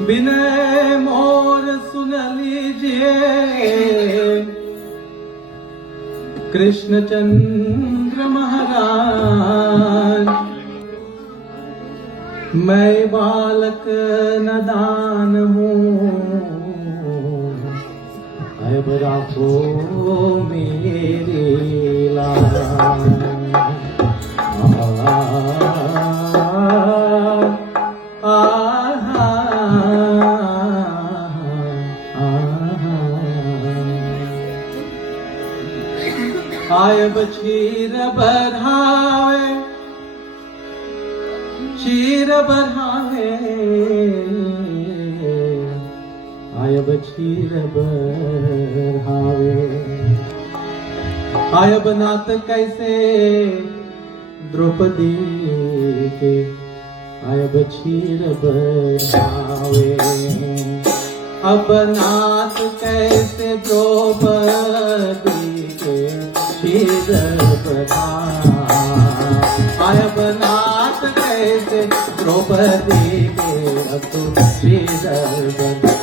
विनय मोर सुन लीजिए, कृष्णचंद्र महाराज। मैं बालक नदान हूँ, अब राखो मेरी लाज। आयब क्षीर बढ़ावे, क्षीर बढ़ावे, आयब क्षीर बढ़ावे। आयब नाथ कैसे द्रौपदी के, आयब क्षीर बढ़ावे। अब नाथ कैसे द्रौपदी के क्षीर बढ़ावे। आयब नाथ कैसे द्रौपदी के अब तो क्षीर बढ़ावे।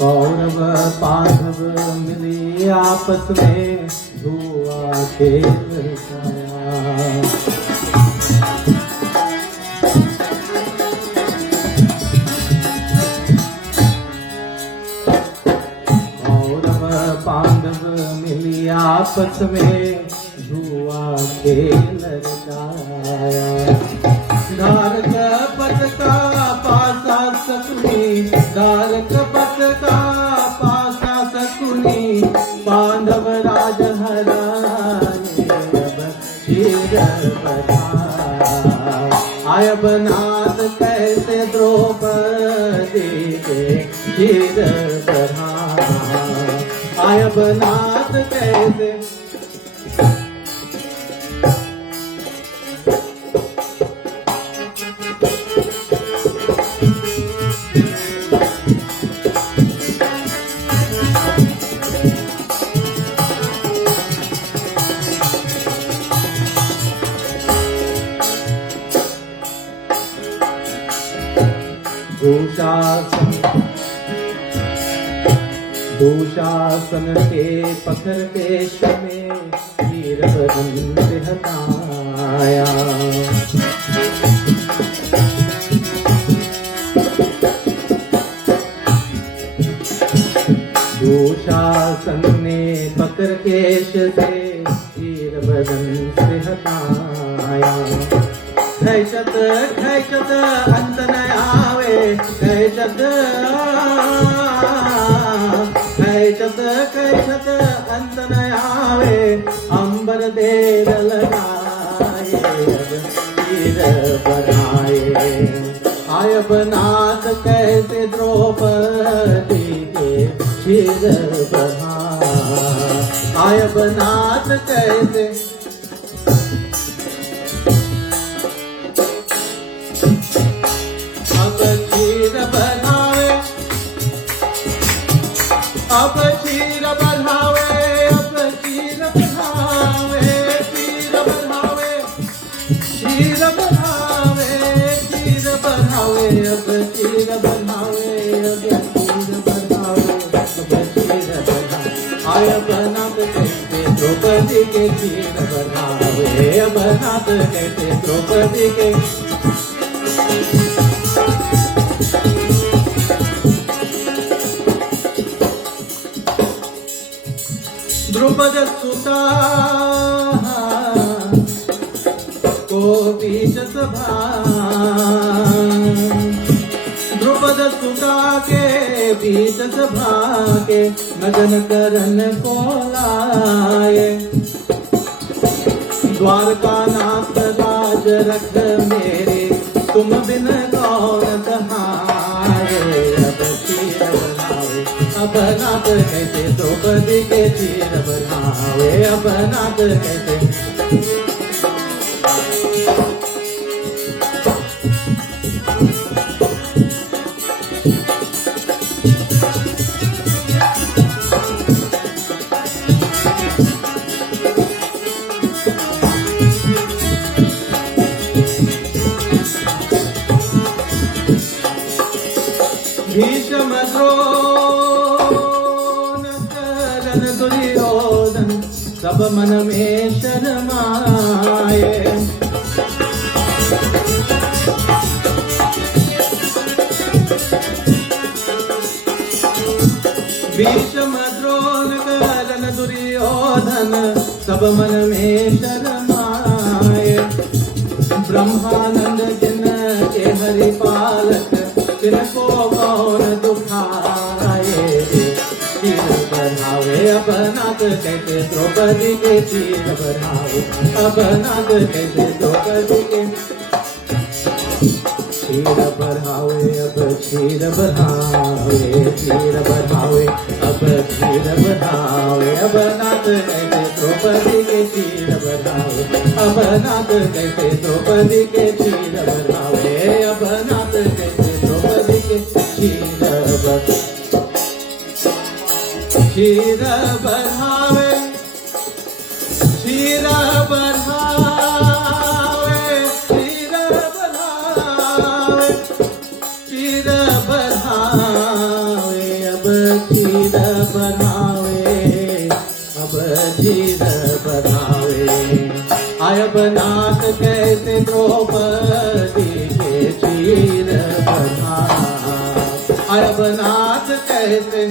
कौरव पांडव मिली आपस में, धुआं खेल रचाया। कौरव पांडव मिली आपस में, धुआं खेल रचाया। धारक पट का पासा सकुनी, धारक पट का पासा सकुनी, पांडव राज हराने अब क्षीर बढ़ाए। आयब नाथ कैसे द्रौपदी के क्षीर बढ़ाए। आयब नाथ कैसे दुशासन के पत्थर देश में वीर बदन से हटाया। दुशासन ने पत्थर केश से वीर बदन से हटाया। खैचत खैचत अंत न आवे, खैचत खैचत खैचत अंत न आवे, अंबर देर लगाए अब क्षीर बढ़ाए। आयब नाथ कैसे द्रौपदी के क्षीर बढ़ाए। आयब नाथ कैसे अब क्षीर बढ़ावे, अब क्षीर बढ़ावे, क्षीर बढ़ावे, क्षीर बढ़ावे, क्षीर बढ़ावे, अब क्षीर बढ़ावे, अब क्षीर बढ़ावे, अब क्षीर बढ़ावे। आयब नाथ कैसे द्रौपदी के क्षीर बढ़ावे। अब नाथ कैसे द्रौपदी के द्रुपद सुता को बीच सभा, द्रुपद सुता के बीच सभा के नगन करन को लाए। द्वारका नाथ राज रख मेरे, तुम बिन कौन कहाए। अब क्षीर बढ़ावे, अब नाथ कैसे द्रौपदी के क्षीर बढ़ावे। अब नाथ कैसे अब मन में शर्माए। भीष्म द्रोण कर्ण दुर्योधन सब मन में शर्माए। ब्रह्मानंद जिन के हरि पालक तिनको कौन दुखाए। चीर बढ़ावे अब नाथ कैसे द्रौपदी के चीर बढ़ावे। अब नाथ कैसे द्रौपदी के चीर बढ़ावे। अब चीर बढ़ावे। चीर बढ़ावे अब चीर बढ़ावे। अब नाथ कैसे द्रौपदी के चीर बढ़ावे। अब नाथ कैसे द्रौपदी के चीर बढ़ावे। अब नाथ कैसे द्रौपदी के चीर बढ़ावे। चीर बढ़ावे। चीर बढ़ावे। चीर बढ़ावे। चीर बढ़ावे। अब चीर बढ़ावे। अब चीर बढ़ावे। अब नाथ कैसे द्रौपदी के चीर बढ़ावे। अब नाथ कैसे